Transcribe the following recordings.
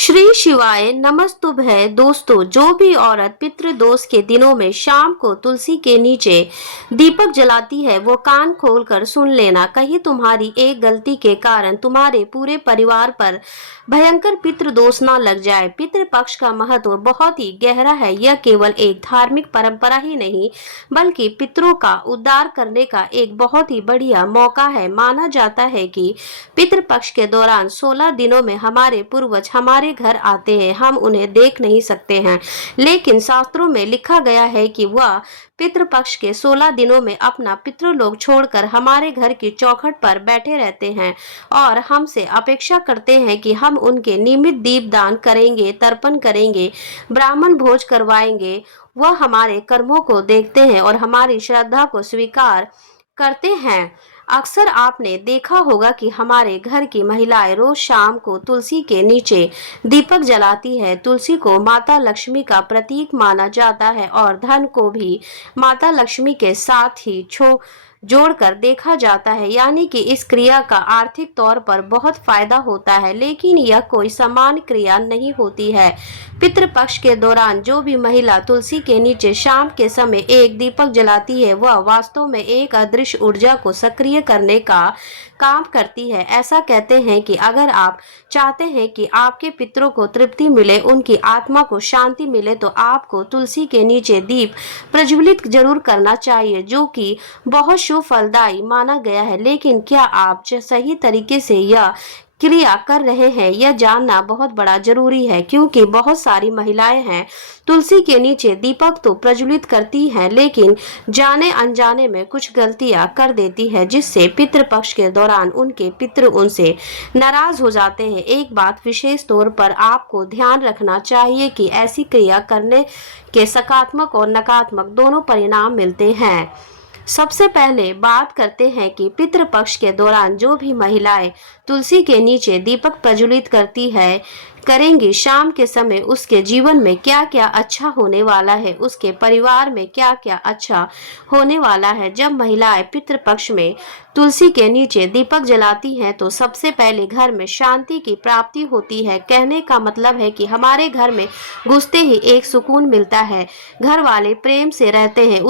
श्री शिवाय नमस्तुभ्य। दोस्तों, जो भी औरत पितृदोष के दिनों में शाम को तुलसी के नीचे दीपक जलाती है वो कान खोलकर सुन लेना। कहीं तुम्हारी एक गलती के कारण तुम्हारे पूरे परिवार पर भयंकर पितृदोष ना लग जाए। पितृपक्ष का महत्व बहुत ही गहरा है। यह केवल एक धार्मिक परंपरा ही नहीं बल्कि पितरों का उद्धार करने का एक बहुत ही बढ़िया मौका है। माना जाता है कि पितृपक्ष के दौरान 16 दिनों में हमारे पूर्वज हमारे घर आते हैं। हम उन्हें देख नहीं सकते हैं, लेकिन शास्त्रों में लिखा गया है कि वह पितृपक्ष के 16 दिनों में अपना पितृलोक छोड़कर हमारे घर की चौखट पर बैठे रहते हैं और हमसे अपेक्षा करते हैं कि हम उनके नियमित दीपदान करेंगे, तर्पण करेंगे, ब्राह्मण भोज करवाएंगे। वह हमारे कर्मों को देखते हैं और हमारी श्रद्धा को स्वीकार करते हैं। अक्सर आपने देखा होगा कि हमारे घर की महिलाएं रोज शाम को तुलसी के नीचे दीपक जलाती है। तुलसी को माता लक्ष्मी का प्रतीक माना जाता है और धन को भी माता लक्ष्मी के साथ ही जोड़कर देखा जाता है, यानी कि इस क्रिया का आर्थिक तौर पर बहुत फायदा होता है। लेकिन यह कोई सामान्य क्रिया नहीं होती है। पितृपक्ष के दौरान जो भी महिला तुलसी के नीचे शाम के समय एक दीपक जलाती है वह वास्तव में एक अदृश्य ऊर्जा को सक्रिय करने का काम करती है। ऐसा कहते हैं कि अगर आप चाहते हैं कि आपके पितरों को तृप्ति मिले, उनकी आत्मा को शांति मिले, तो आपको तुलसी के नीचे दीप प्रज्वलित जरूर करना चाहिए, जो कि बहुत शुभ फलदायी माना गया है। लेकिन क्या आप सही तरीके से यह क्रिया कर रहे हैं, यह जानना बहुत बड़ा जरूरी है, क्योंकि बहुत सारी महिलाएं हैं तुलसी के नीचे दीपक तो प्रज्वलित करती हैं, लेकिन जाने अनजाने में कुछ गलतियां कर देती है, जिससे पितृपक्ष के दौरान उनके पितृ उनसे नाराज हो जाते हैं। एक बात विशेष तौर पर आपको ध्यान रखना चाहिए कि ऐसी क्रिया करने के सकारात्मक और नकारात्मक दोनों परिणाम मिलते हैं। सबसे पहले बात करते हैं कि पितृपक्ष के दौरान जो भी महिलाएं तुलसी के नीचे दीपक प्रज्वलित करेंगी शाम के समय, उसके जीवन में क्या क्या अच्छा होने वाला है, उसके परिवार में क्या क्या अच्छा होने वाला है। जब महिलाएं पितृपक्ष में तुलसी के नीचे दीपक जलाती हैं तो सबसे पहले घर में शांति की प्राप्ति होती है। कहने का मतलब है कि हमारे घर में घुसते ही एक सुकून मिलता है, घर वाले प्रेम से रहते हैं,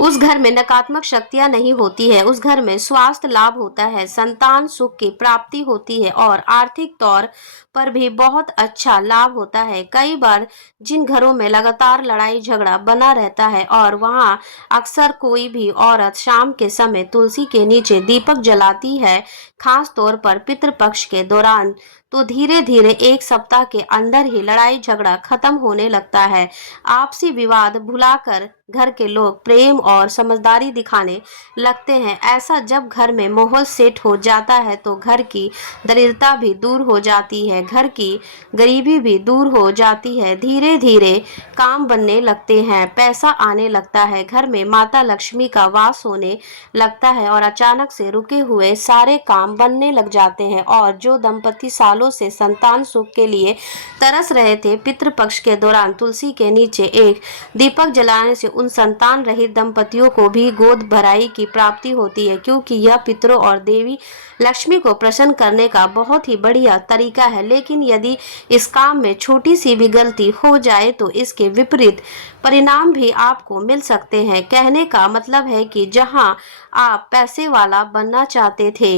उस घर में नकारात्मक शक्तियां नहीं होती है, उस घर में स्वास्थ्य लाभ होता है, संतान सुख की प्राप्ति होती है और आर्थिक तौर पर भी बहुत अच्छा लाभ होता है। कई बार जिन घरों में लगातार लड़ाई झगड़ा बना रहता है और वहां अक्सर कोई भी औरत शाम के समय तुलसी के नीचे दीपक जलाती है, खास तौर पर पितृपक्ष के दौरान, तो धीरे धीरे एक सप्ताह के अंदर ही लड़ाई झगड़ा खत्म होने लगता है। आपसी विवाद भुलाकर घर के लोग प्रेम और समझदारी दिखाने लगते हैं। ऐसा जब घर में माहौल सेट हो जाता है तो घर की दरिद्रता भी दूर हो जाती है, घर की गरीबी भी दूर हो जाती है। धीरे धीरे काम बनने लगते हैं, पैसा आने लगता है, घर में माता लक्ष्मी का वास होने लगता है और अचानक से रुके हुए सारे काम बनने लग जाते हैं। और जो दंपति सालों से संतान सुख के लिए तरस रहे थे, पितृपक्ष के दौरान तुलसी के नीचे एक दीपक जलाने से उन संतान रहित दंपतियों को भी गोद भराई की प्राप्ति होती है, क्योंकि यह पितरों और देवी लक्ष्मी को प्रसन्न करने का बहुत ही बढ़िया तरीका है। लेकिन यदि इस काम में छोटी सी भी गलती हो जाए तो इसके विपरीत परिणाम भी आपको मिल सकते हैं। कहने का मतलब है कि जहां आप पैसे वाला बनना चाहते थे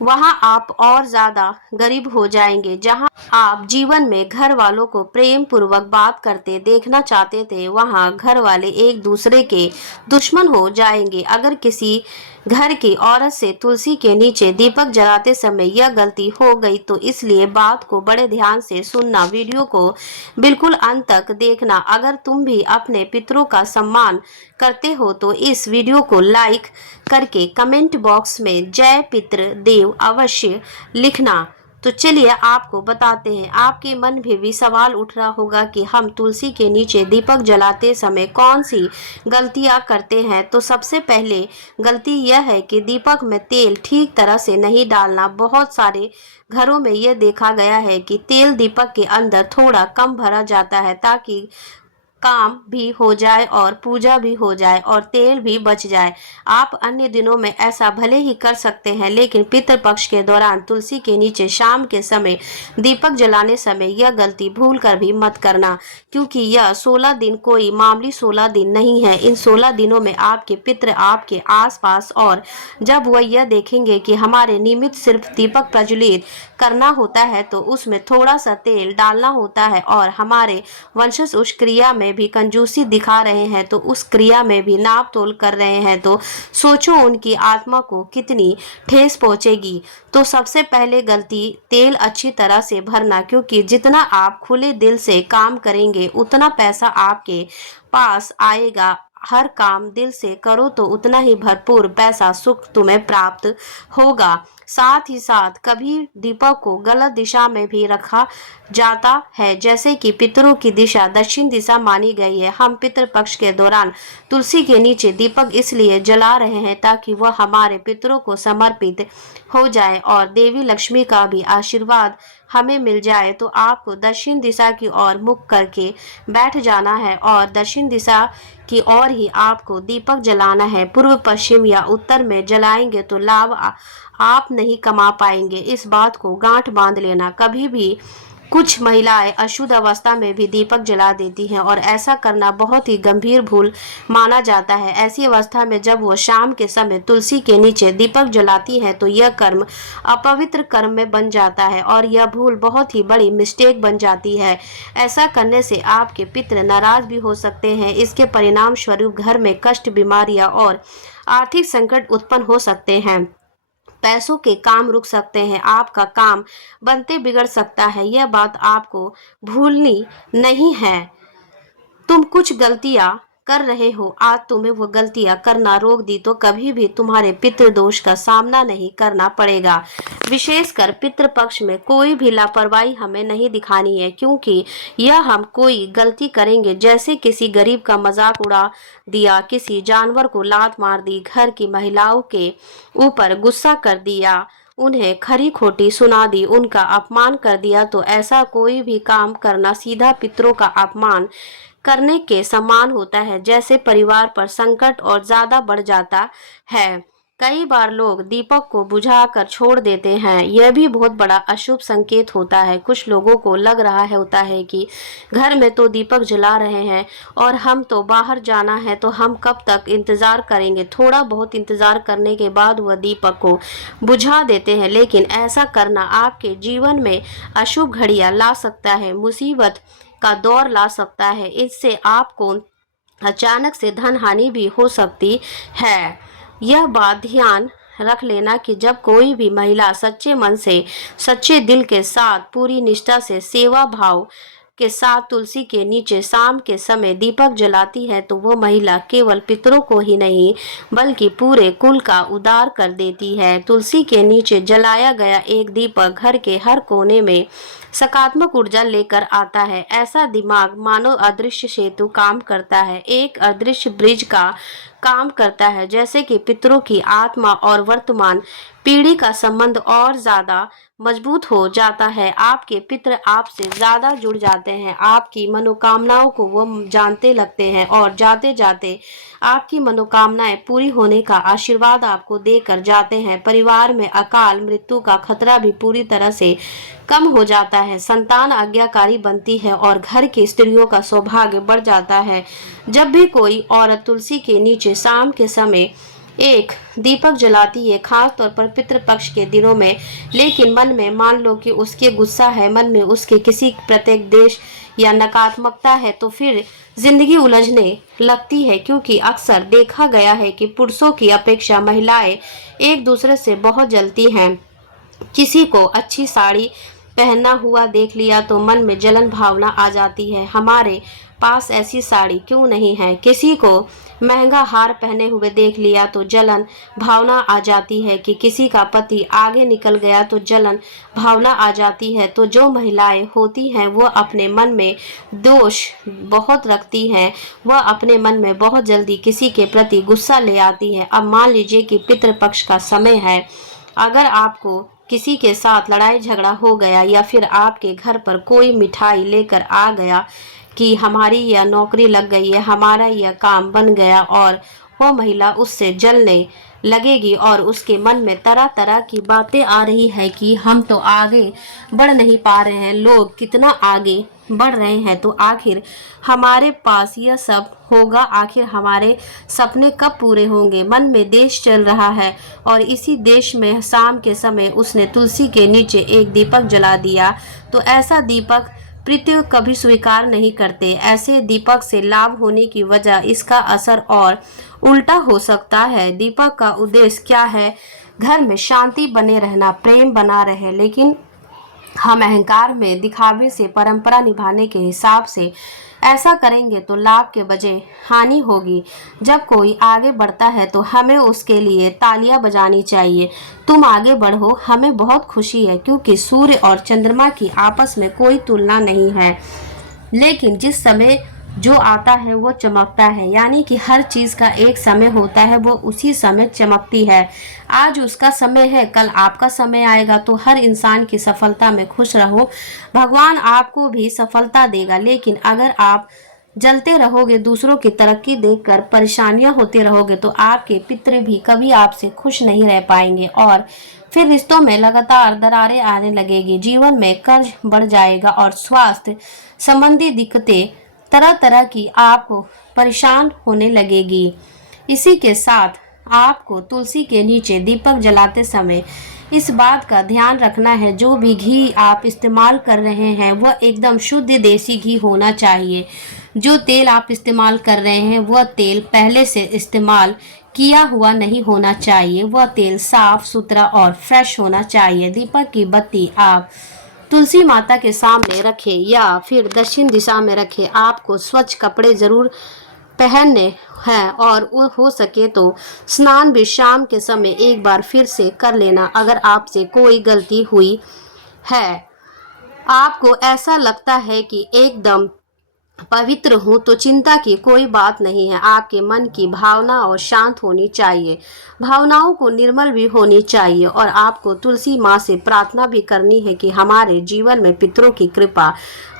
वहां आप और ज्यादा गरीब हो जाएंगे। जहां आप जीवन में घर वालों को प्रेम पूर्वक बात करते देखना चाहते थे वहां घर वाले एक दूसरे के दुश्मन हो जाएंगे। अगर किसी घर की औरत से तुलसी के नीचे दीपक जलाते समय यह गलती हो गई तो इसलिए बात को बड़े ध्यान से सुनना, वीडियो को बिल्कुल अंत तक देखना। अगर तुम भी अपने पितरों का सम्मान करते हो तो इस वीडियो को लाइक करके कमेंट बॉक्स में जय पितृ देव अवश्य लिखना। तो चलिए आपको बताते हैं, आपके मन में भी सवाल उठ रहा होगा कि हम तुलसी के नीचे दीपक जलाते समय कौन सी गलतियां करते हैं। तो सबसे पहले गलती यह है कि दीपक में तेल ठीक तरह से नहीं डालना। बहुत सारे घरों में यह देखा गया है कि तेल दीपक के अंदर थोड़ा कम भरा जाता है ताकि काम भी हो जाए और पूजा भी हो जाए और तेल भी बच जाए। आप अन्य दिनों में ऐसा भले ही कर सकते हैं, लेकिन पितृपक्ष के दौरान तुलसी के नीचे शाम के समय दीपक जलाने समय यह गलती भूल कर भी मत करना, क्योंकि यह 16 दिन कोई मामूली 16 दिन नहीं है। इन 16 दिनों में आपके पितृ आपके आसपास, और जब वह यह देखेंगे कि हमारे निमित्त सिर्फ दीपक प्रज्वलित करना होता है तो उसमें थोड़ा सा तेल डालना होता है, और हमारे वंशज उस क्रिया में भी कंजूसी दिखा रहे हैं, तो उस क्रिया में भी नाप तोल कर रहे हैं, तो सोचो उनकी आत्मा को कितनी ठेस पहुंचेगी। तो सबसे पहले गलती तेल अच्छी तरह से भरना, क्योंकि जितना आप खुले दिल से काम करेंगे उतना पैसा आपके पास आएगा। हर काम दिल से करो तो उतना ही भरपूर पैसा सुख तुम्हें प्राप्त होगा। साथ ही साथ कभी दीपक को गलत दिशा में भी रखा जाता है, जैसे कि पितरों की दिशा दक्षिण दिशा मानी गई है। हम पितृपक्ष के दौरान तुलसी के नीचे दीपक इसलिए जला रहे हैं ताकि वह हमारे पितरों को समर्पित हो जाए और देवी लक्ष्मी का भी आशीर्वाद हमें मिल जाए। तो आपको दक्षिण दिशा की ओर मुख करके बैठ जाना है और दक्षिण दिशा की ओर ही आपको दीपक जलाना है। पूर्व पश्चिम या उत्तर में जलाएंगे तो लाभ आप नहीं कमा पाएंगे। इस बात को गांठ बांध लेना। कभी भी कुछ महिलाएं अशुद्ध अवस्था में भी दीपक जला देती हैं और ऐसा करना बहुत ही गंभीर भूल माना जाता है। ऐसी अवस्था में जब वो शाम के समय तुलसी के नीचे दीपक जलाती है तो यह कर्म अपवित्र कर्म में बन जाता है और यह भूल बहुत ही बड़ी मिस्टेक बन जाती है। ऐसा करने से आपके पितृ नाराज भी हो सकते हैं। इसके परिणाम स्वरूप घर में कष्ट, बीमारियां और आर्थिक संकट उत्पन्न हो सकते हैं। पैसों के काम रुक सकते हैं, आपका काम बनते बिगड़ सकता है। यह बात आपको भूलनी नहीं है। तुम कुछ गलतियां कर रहे हो, आज तुम्हें वो गलतियां करना रोक दी तो कभी भी तुम्हारे पितृदोष का सामना नहीं करना पड़ेगा। विशेषकर पितृपक्ष में कोई भी लापरवाही हमें नहीं दिखानी है, क्योंकि यह हम कोई गलती करेंगे, जैसे किसी गरीब का मजाक उड़ा दिया, किसी जानवर को लात मार दी, घर की महिलाओं के ऊपर गुस्सा कर दिया, उन्हें खरी खोटी सुना दी, उनका अपमान कर दिया, तो ऐसा कोई भी काम करना सीधा पितरों का अपमान करने के समान होता है। जैसे परिवार पर संकट और ज्यादा बढ़ जाता है। कई बार लोग दीपक को बुझाकर छोड़ देते हैं, यह भी बहुत बड़ा अशुभ संकेत होता है। कुछ लोगों को लग रहा है होता है कि घर में तो दीपक जला रहे हैं और हम तो बाहर जाना है, तो हम कब तक इंतजार करेंगे। थोड़ा बहुत इंतजार करने के बाद वह दीपक को बुझा देते हैं, लेकिन ऐसा करना आपके जीवन में अशुभ घड़ियां ला सकता है, मुसीबत का दौर ला सकता है। इससे आपको अचानक से धन हानि भी हो सकती है। यह बात ध्यान रख लेना कि जब कोई भी महिला सच्चे मन से, सच्चे दिल के साथ, पूरी निष्ठा से, सेवा भाव के साथ तुलसी के नीचे शाम के समय दीपक जलाती है, तो वो महिला केवल पितरों को ही नहीं बल्कि पूरे कुल का उद्धार कर देती है। तुलसी के नीचे जलाया गया एक दीपक घर के हर कोने में सकारात्मक ऊर्जा लेकर आता है। ऐसा दिमाग मानो अदृश्य सेतु काम करता है, एक अदृश्य ब्रिज का काम करता है, जैसे कि पितरों की आत्मा और वर्तमान पीढ़ी का संबंध और ज्यादा मजबूत हो जाता है। आपके पितृ आपसे ज्यादा जुड़ जाते हैं, आपकी मनोकामनाओं को वो जानते लगते हैं और जाते जाते आपकी मनोकामनाएं पूरी होने का आशीर्वाद आपको देकर जाते हैं। परिवार में अकाल मृत्यु का खतरा भी पूरी तरह से कम हो जाता है, संतान आज्ञाकारी बनती है और घर की स्त्रियों का सौभाग्य बढ़ जाता है। जब भी कोई औरत तुलसी के नीचे शाम के समय एक दीपक जलाती है, खास तौर पर पितृपक्ष के दिनों में, लेकिन मन में मान लो कि उसके गुस्सा है, मन में उसके किसी प्रत्येक देश या नकारात्मकता है, तो फिर जिंदगी उलझने लगती है, क्योंकि अक्सर देखा गया है कि पुरुषों की अपेक्षा महिलाएं एक दूसरे से बहुत जलती हैं। किसी को अच्छी साड़ी पहना हुआ देख लिया तो मन में जलन भावना आ जाती है, हमारे पास ऐसी साड़ी क्यों नहीं है। किसी को महंगा हार पहने हुए देख लिया तो जलन भावना आ जाती है कि किसी का पति आगे निकल गया तो जलन भावना आ जाती है। तो जो महिलाएं होती हैं वह अपने मन में दोष बहुत रखती हैं, वह अपने मन में बहुत जल्दी किसी के प्रति गुस्सा ले आती है। अब मान लीजिए कि पितृपक्ष का समय है, अगर आपको किसी के साथ लड़ाई झगड़ा हो गया या फिर आपके घर पर कोई मिठाई लेकर आ गया कि हमारी यह नौकरी लग गई है, हमारा यह काम बन गया, और वो महिला उससे जलने लगेगी और उसके मन में तरह तरह की बातें आ रही है कि हम तो आगे बढ़ नहीं पा रहे हैं, लोग कितना आगे बढ़ रहे हैं, तो आखिर हमारे पास यह सब होगा, आखिर हमारे सपने कब पूरे होंगे। मन में देश चल रहा है और इसी देश में शाम के समय उसने तुलसी के नीचे एक दीपक जला दिया। तो ऐसा दीपक पृथ्वी कभी स्वीकार नहीं करते। ऐसे दीपक से लाभ होने की वजह इसका असर और उल्टा हो सकता है। दीपक का उद्देश्य क्या है? घर में शांति बने रहना, प्रेम बना रहे, लेकिन हम अहंकार में दिखावे से परंपरा निभाने के हिसाब से ऐसा करेंगे तो लाभ के बजाय हानि होगी। जब कोई आगे बढ़ता है तो हमें उसके लिए तालियां बजानी चाहिए। तुम आगे बढ़ो, हमें बहुत खुशी है, क्योंकि सूर्य और चंद्रमा की आपस में कोई तुलना नहीं है, लेकिन जिस समय जो आता है वो चमकता है। यानी कि हर चीज का एक समय होता है, वो उसी समय चमकती है। आज उसका समय है, कल आपका समय आएगा। तो हर इंसान की सफलता में खुश रहो, भगवान आपको भी सफलता देगा। लेकिन अगर आप जलते रहोगे, दूसरों की तरक्की देखकर परेशानियां होती रहोगे, तो आपके पितृ भी कभी आपसे खुश नहीं रह पाएंगे और फिर रिश्तों में लगातार दरारें आने लगेगी, जीवन में कर्ज बढ़ जाएगा और स्वास्थ्य संबंधी दिक्कतें तरह तरह की आपको परेशान होने लगेगी। इसी के साथ आपको तुलसी के नीचे दीपक जलाते समय इस बात का ध्यान रखना है, जो भी घी आप इस्तेमाल कर रहे हैं वह एकदम शुद्ध देसी घी होना चाहिए। जो तेल आप इस्तेमाल कर रहे हैं वह तेल पहले से इस्तेमाल किया हुआ नहीं होना चाहिए, वह तेल साफ सुथरा और फ्रेश होना चाहिए। दीपक की बत्ती आप तुलसी माता के सामने रखें या फिर दक्षिण दिशा में रखें। आपको स्वच्छ कपड़े जरूर पहनने हैं और हो सके तो स्नान भी शाम के समय एक बार फिर से कर लेना। अगर आपसे कोई गलती हुई है, आपको ऐसा लगता है कि एकदम पवित्र हूँ, तो चिंता की कोई बात नहीं है। आपके मन की भावना और शांत होनी चाहिए, भावनाओं को निर्मल भी होनी चाहिए, और आपको तुलसी माँ से प्रार्थना भी करनी है कि हमारे जीवन में पितरों की कृपा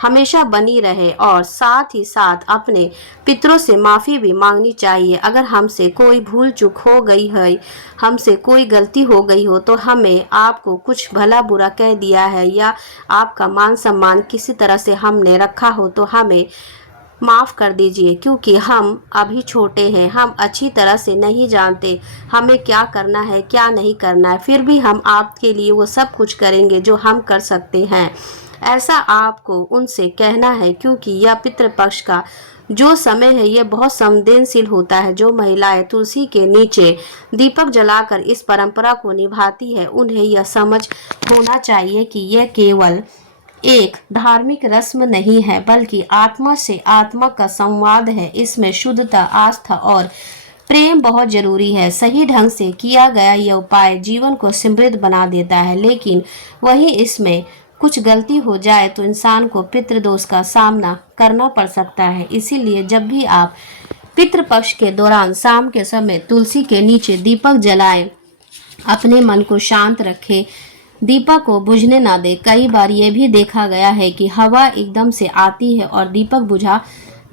हमेशा बनी रहे, और साथ ही साथ अपने पितरों से माफ़ी भी मांगनी चाहिए। अगर हमसे कोई भूल चूक हो गई है, हमसे कोई गलती हो गई हो, तो हमें आपको कुछ भला बुरा कह दिया है या आपका मान सम्मान किसी तरह से हमने रखा हो, तो हमें माफ़ कर दीजिए, क्योंकि हम अभी छोटे हैं, हम अच्छी तरह से नहीं जानते हमें क्या करना है क्या नहीं करना है। फिर भी हम आपके लिए वो सब कुछ करेंगे जो हम कर सकते हैं। ऐसा आपको उनसे कहना है, क्योंकि यह पितृपक्ष का जो समय है यह बहुत संवेदनशील होता है। जो महिलाएं तुलसी के नीचे दीपक जलाकर इस परंपरा को निभाती है, उन्हें यह समझ होना चाहिए कि यह केवल एक धार्मिक रस्म नहीं है, बल्कि आत्मा से आत्मा का संवाद है। इसमें शुद्धता, आस्था और प्रेम बहुत जरूरी है। सही ढंग से किया गया यह उपाय जीवन को समृद्ध बना देता है, लेकिन वहीं इसमें कुछ गलती हो जाए तो इंसान को पितृदोष का सामना करना पड़ सकता है। इसीलिए जब भी आप पितृपक्ष के दौरान शाम के समय तुलसी के नीचे दीपक जलाएं, अपने मन को शांत रखें, दीपक को बुझने ना दे। कई बार ये भी देखा गया है कि हवा एकदम से आती है और दीपक बुझा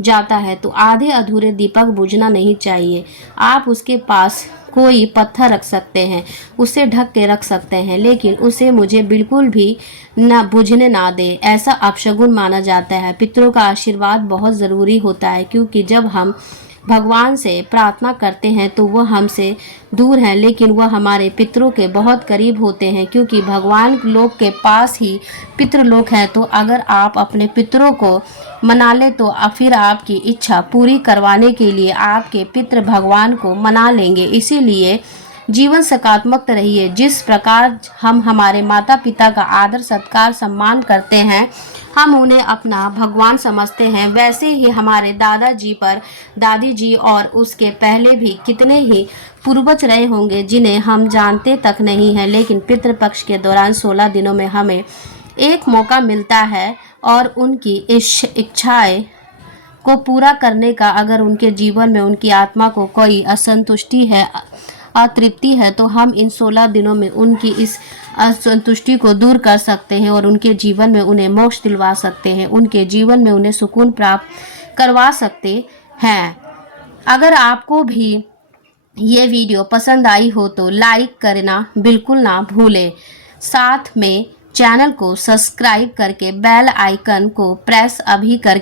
जाता है, तो आधे अधूरे दीपक बुझना नहीं चाहिए। आप उसके पास कोई पत्थर रख सकते हैं, उसे ढक के रख सकते हैं, लेकिन उसे मुझे बिल्कुल भी न बुझने ना दे, ऐसा अपशगुन माना जाता है। पितरों का आशीर्वाद बहुत ज़रूरी होता है, क्योंकि जब हम भगवान से प्रार्थना करते हैं तो वह हमसे दूर हैं, लेकिन वह हमारे पितरों के बहुत करीब होते हैं, क्योंकि भगवान लोक के पास ही पितृलोक है। तो अगर आप अपने पितरों को मना ले तो फिर आपकी इच्छा पूरी करवाने के लिए आपके पितृ भगवान को मना लेंगे। इसीलिए जीवन सकारात्मक रहिए। जिस प्रकार हम हमारे माता पिता का आदर सत्कार सम्मान करते हैं, हम उन्हें अपना भगवान समझते हैं, वैसे ही हमारे दादाजी पर दादी जी और उसके पहले भी कितने ही पूर्वज रहे होंगे जिन्हें हम जानते तक नहीं है। लेकिन पितृपक्ष के दौरान 16 दिनों में हमें एक मौका मिलता है और उनकी इच्छाएं को पूरा करने का। अगर उनके जीवन में उनकी आत्मा को कोई असंतुष्टि है, अतृप्ति है तो हम इन 16 दिनों में उनकी इस असंतुष्टि को दूर कर सकते हैं और उनके जीवन में उन्हें मोक्ष दिलवा सकते हैं, उनके जीवन में उन्हें सुकून प्राप्त करवा सकते हैं। अगर आपको भी ये वीडियो पसंद आई हो तो लाइक करना बिल्कुल ना भूलें। साथ में चैनल को सब्सक्राइब करके बेल आइकन को प्रेस अभी कर